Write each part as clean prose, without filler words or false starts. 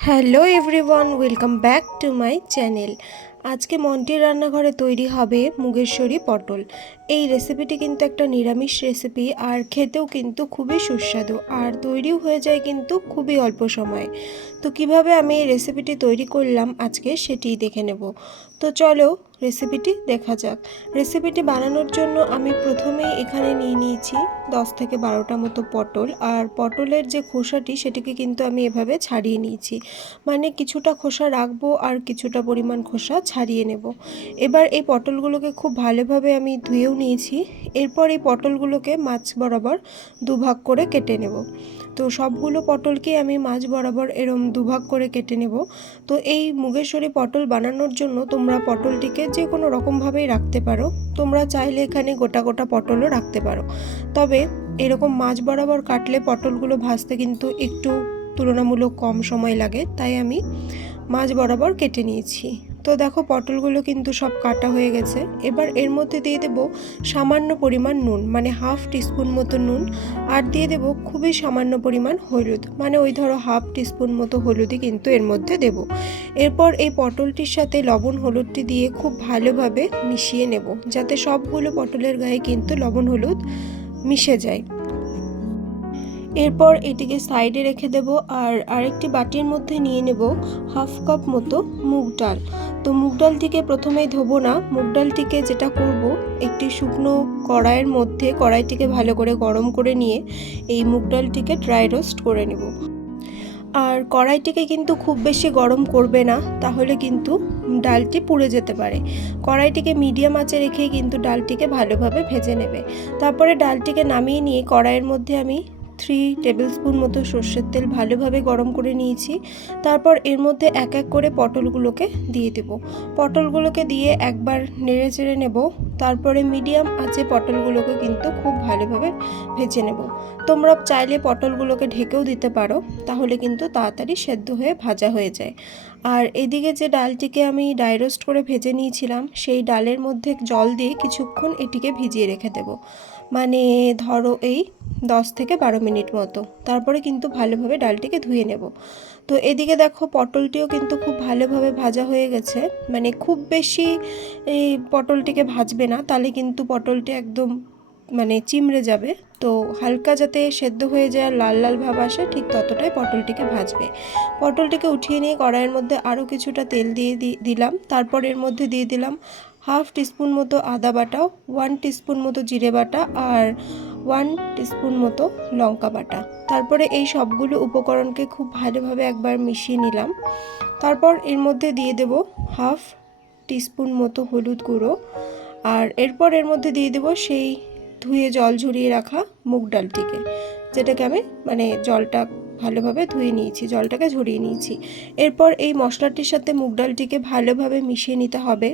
Hello everyone, welcome back to my channel. আজকে মন্টির রান্নাঘরে তৈরি হবে মুগেশ্বরী পটল। এই রেসিপিটি কিন্তু একটা নিরামিষ রেসিপি, আর খেতেও কিন্তু খুবই সুস্বাদু, আর তৈরিও হয়ে যায় কিন্তু খুবই অল্প সময়ে। তো কিভাবে আমি এই রেসিপিটি তৈরি করলাম আজকে সেটিই দেখে নেব। তো চলো রেসিপিটি দেখা যাক। রেসিপিটি বানানোর জন্য আমি প্রথমেই এখানে নিয়ে নিয়েছি 10 থেকে 12টা মতো পটল, আর পটলের যে খোসাটি সেটিকে কিন্তু আমি এভাবে ছাড়িয়ে নিয়েছি। মানে কিছুটা খোসা রাখবো আর কিছুটা পরিমাণ খোসা ছাড়িয়ে নেব। এবার এই পটলগুলোকে খুব ভালোভাবে আমি ধুয়েও নিয়েছি। এরপর এই পটলগুলোকে মাছ বরাবর দুভাগ করে কেটে নেব। তো সবগুলো পটলকে আমি মাছ বরাবর এরম দুভাগ করে কেটে নেব। তো এই মুগেশ্বরী পটল বানানোর জন্য তোমরা পটলটিকে যে কোনো রকমভাবেই রাখতে পারো। তোমরা চাইলে এখানে গোটা গোটা পটলও রাখতে পারো, তবে এরকম মাছ বরাবর কাটলে পটলগুলো ভাজতে কিন্তু একটু তুলনামূলক কম সময় লাগে, তাই আমি মাছ বরাবর কেটে নিয়েছি। তো দেখো পটলগুলো কিন্তু সব কাটা হয়ে গেছে। এবার এর মধ্যে দিয়ে দেব সামান্য পরিমাণ নুন, মানে হাফ টিস্পুন মতো নুন, আর দিয়ে দেব খুবই সামান্য পরিমাণ হলুদ, মানে ওই ধরো হাফ টিস্পুন মতো হলুদই কিন্তু এর মধ্যে দেব। এরপর এই পটলটির সাথে লবণ হলুদটি দিয়ে খুব ভালোভাবে মিশিয়ে নেব, যাতে সবগুলো পটলের গায়ে কিন্তু লবণ হলুদ মিশে যায়। এরপর এটিকে সাইডে রেখে দেব, আর আরেকটি বাটির মধ্যে নিয়ে নেব হাফ কাপ মতো মুগ ডাল। তো মুগ ডালটিকে প্রথমেই ধোবো না, মুগ ডালটিকে যেটা করব, একটি শুকনো কড়াইয়ের মধ্যে কড়াইটিকে ভালো করে গরম করে নিয়ে এই মুগ ডালটিকে ড্রাই রোস্ট করে নেব। আর কড়াইটিকে কিন্তু খুব বেশি গরম করবে না, তাহলে কিন্তু ডালটি পুড়ে যেতে পারে। কড়াইটিকে মিডিয়াম আঁচে রেখেই কিন্তু ডালটিকে ভালোভাবে ভেজে নেবে। তারপরে ডালটিকে নামিয়ে নিয়ে কড়াইয়ের মধ্যে আমি 3 টেবিল স্পুন মতো সর্ষের তেল ভালোভাবে গরম করে নিয়েছি। তারপর এর মধ্যে এক এক করে পটলগুলোকে দিয়ে দেব। পটলগুলোকে দিয়ে একবার নেড়ে চেড়ে নেব। তারপরে মিডিয়াম আঁচে পটলগুলোকে কিন্তু খুব ভালোভাবে ভেজে নেব। তোমরা চাইলে পটলগুলোকে ঢেকেও দিতে পারো, তাহলে কিন্তু তাড়াতাড়ি সেদ্ধ হয়ে ভাজা হয়ে যায়। আর এদিকে যে ডালটিকে আমি ড্রাই রোস্ট করে ভেজে নিয়েছিলাম, সেই ডালের মধ্যে জল দিয়ে কিছুক্ষণ এটিকে ভিজিয়ে রেখে দেব, মানে ধরো এই 10 থেকে 12 মিনিট মতো। তারপরে কিন্তু ভালোভাবে ডালটিকে ধুয়ে নেব। তো এদিকে দেখো পটলটিও কিন্তু খুব ভালোভাবে ভাজা হয়ে গেছে। মানে খুব বেশি এই পটলটিকে ভাজবে না, তাহলে কিন্তু পটলটি একদম মানে চিমড়ে যাবে। তো হালকা যাতে সেদ্ধ হয়ে যায় আর লাল লাল ভাব আসে, ঠিক ততটাই পটলটিকে ভাজবে। পটলটিকে উঠিয়ে নিয়ে কড়াইয়ের মধ্যে আরও কিছুটা তেল দিয়ে দিলাম। তারপর এর মধ্যে দিয়ে দিলাম হাফ টিস্পুন মতো আদা বাটা, 1 টিস্পুন মতো জিরে বাটা, আর 1 টিস্পুন মতো লঙ্কা বাটা। তারপরে এই সবগুলো উপকরণকে খুব ভালোভাবে একবার মিশিয়ে নিলাম। তারপর এর মধ্যে দিয়ে দেব হাফ টিস্পুন মতো হলুদ গুঁড়ো, আর এরপর এর মধ্যে দিয়ে দেব সেই ধুয়ে জল ঝরিয়ে রাখা মুগ ডালটিকে, যেটাকে আমি মানে জলটা ভালোভাবে ধুয়ে নিয়েছি, জলটাকে ঝরিয়ে নিয়েছি। এরপর এই মশলাটির সাথে মুগ ডালটিকে ভালোভাবে মিশিয়ে নিতে হবে।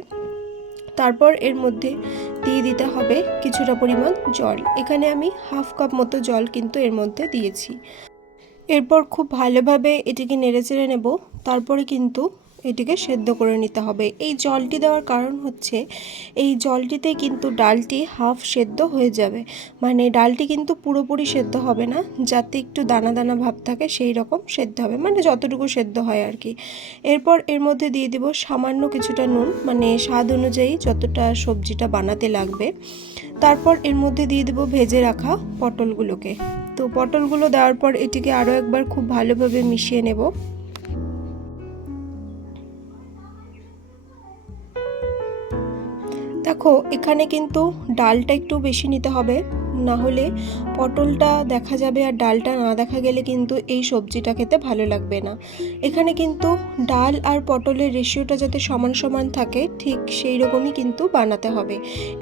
তারপর এর মধ্যে দিয়ে দিতে হবে কিছুটা পরিমাণ জল। এখানে আমি হাফ কাপ মতো জল কিন্তু এর মধ্যে দিয়েছি। এরপর খুব ভালোভাবে এটিকে নেড়েচেড়ে নেব। তারপরে কিন্তু এটিকে সেদ্ধ করে নিতে হবে। এই জলটি দেওয়ার কারণ হচ্ছে এই জলটিতে কিন্তু ডালটি হাফ সেদ্ধ হয়ে যাবে, মানে ডালটি কিন্তু পুরোপুরি সেদ্ধ হবে না, যাতে একটু দানা দানা ভাব থাকে সেই রকম সেদ্ধ হবে, মানে যতটুকু সেদ্ধ হয় আর কি। এরপর এর মধ্যে দিয়ে দেব সামান্য কিছুটা নুন, মানে স্বাদ অনুযায়ী যতটা সবজিটা বানাতে লাগবে। তারপর এর মধ্যে দিয়ে দেব ভেজে রাখা পটলগুলোকে। তো পটলগুলো দেওয়ার পর এটিকে আরও একবার খুব ভালোভাবে মিশিয়ে নেব। দেখো এখানে কিন্তু ডালটা একটু বেশি নিতে হবে, না হলে পটলটা দেখা যাবে আর ডালটা না দেখা গেলে কিন্তু এই সবজিটা খেতে ভালো লাগবে না। এখানে কিন্তু ডাল আর পটলের রেশিওটা যাতে সমান সমান থাকে, ঠিক সেই রকমই কিন্তু বানাতে হবে।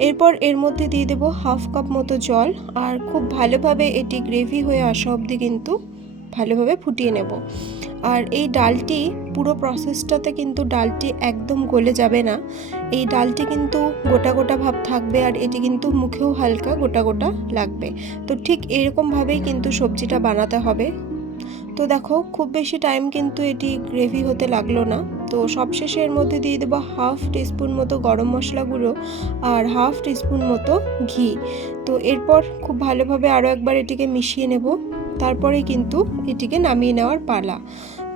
এরপর এর মধ্যে দিয়ে দেব হাফ কাপ মতো জল, আর খুব ভালোভাবে এটি গ্রেভি হয়ে আসা অবধি কিন্তু ভালোভাবে ফুটিয়ে নেব। আর এই ডালটি পুরো প্রসেসটাতে কিন্তু ডালটি একদম গলে যাবে না, এই ডালটি কিন্তু গোটা গোটা ভাব থাকবে, আর এটি কিন্তু মুখেও হালকা গোটা গোটা লাগবে। তো ঠিক এরকমভাবেই কিন্তু সবজিটা বানাতে হবে। তো দেখো খুব বেশি টাইম কিন্তু এটি গ্রেভি হতে লাগলো না। তো সবশেষে এর মধ্যে দিয়ে দেবো হাফ টিস্পুন মতো গরম মশলা গুঁড়ো আর হাফ টিস্পুন মতো ঘি। তো এরপর খুব ভালোভাবে আরও একবার এটিকে মিশিয়ে নেব। তারপরে কিন্তু এটিকে নামিয়ে নেওয়ার পালা।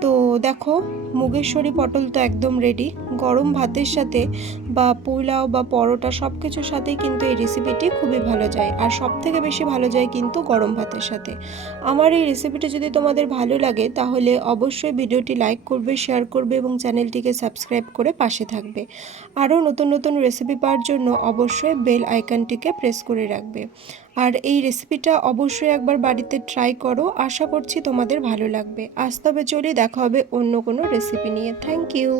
তো তো দেখো মুগেশ্বরী পটল তো একদম রেডি। গরম ভাতের সাথে বা পোলাও বা পরোটা সব কিছুর সাথেই কিন্তু এই রেসিপিটি খুবই ভালো যায়, আর সব থেকে বেশি ভালো যায় কিন্তু গরম ভাতের সাথে। আমার এই রেসিপিটি যদি তোমাদের ভালো লাগে তাহলে অবশ্যই ভিডিওটি লাইক করবে, শেয়ার করবে এবং চ্যানেলটিকে সাবস্ক্রাইব করে পাশে থাকবে। আরও নতুন নতুন রেসিপি পাওয়ার জন্য অবশ্যই বেল আইকনটিকে প্রেস করে রাখবে। আর এই রেসিপিটা অবশ্যই একবার বাড়িতে ট্রাই করো, আশা করছি তোমাদের ভালো লাগবে। আজ তবে চলি, দেখা হবে অন্য কোনো রেসিপি নিয়ে। Thank you.